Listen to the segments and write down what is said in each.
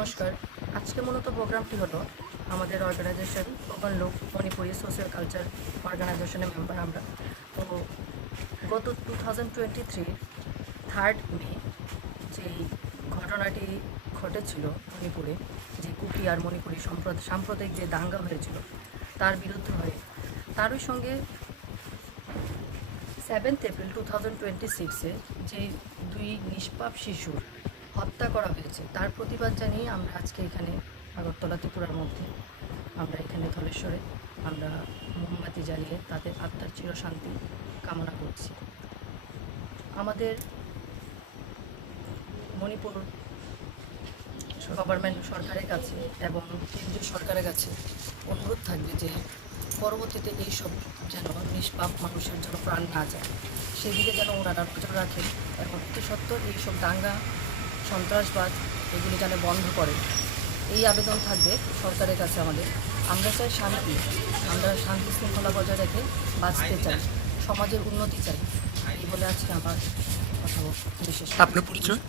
নমস্কার। আজকে মূলত প্রোগ্রামটি হলো আমাদের অর্গানাইজেশন ওপেন লোক মণিপুরি সোশ্যাল কালচার অর্গানাইজেশনের মেম্বার আমরা। তো গত 2023 3 মে যেই ঘটনাটি ঘটেছিল মণিপুরে, যে কুকি আর মণিপুরি সাম্প্রদায়িক যে দাঙ্গা হয়েছিল তার বিরুদ্ধে হয়ে, তারই সঙ্গে 7 এপ্রিল 2026-এ যে দুই নিষ্পাপ শিশুর হত্যা করা হয়েছে তার প্রতিবাদ জানিয়ে আমরা আজকে এখানে আগরতলা ত্রিপুরার মধ্যে আমরা এখানে ধলেশ্বরে আমরা মোমবাতি জ্বালিয়ে তাদের আত্মার চিরশান্তি কামনা করছি। আমাদের মণিপুর গভর্নমেন্ট সরকারের কাছে এবং কেন্দ্রীয় সরকারের কাছে অনুরোধ থাকবে যে পরবর্তীতে এইসব যেন নিষ্পাপ মানুষের যেন প্রাণ না যায়, সেদিকে যেন ওনারা নজর রাখেন এবং অতি সত্ত্বর এইসব দাঙ্গা সন্ত্রাসবাদ এগুলি যেন বন্ধ করে, এই আবেদন থাকবে সরকারের কাছে আমাদের। আমরা চাই শান্তি, আমরা শান্তি শৃঙ্খলা বজায় রেখে বাঁচতে চাই, সমাজের উন্নতি চাই, এই বলে আজকে আমার কথা বিশেষ। আপনার পরিচয়?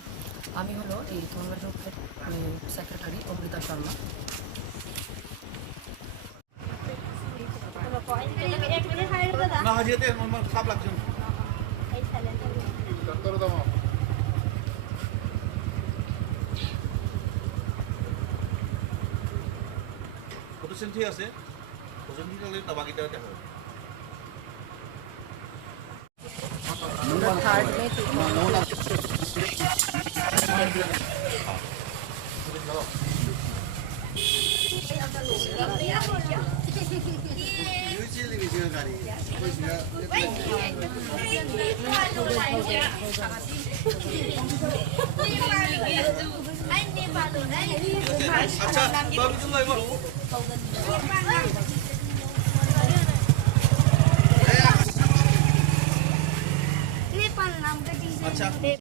আমি হলো এই ধর্মযজ্ঞের সেক্রেটারি অমৃতা শর্মা। না হাজিতে খারাপ লাগছে ঠিক আছে বাকিটা দেখা হবে। 3rd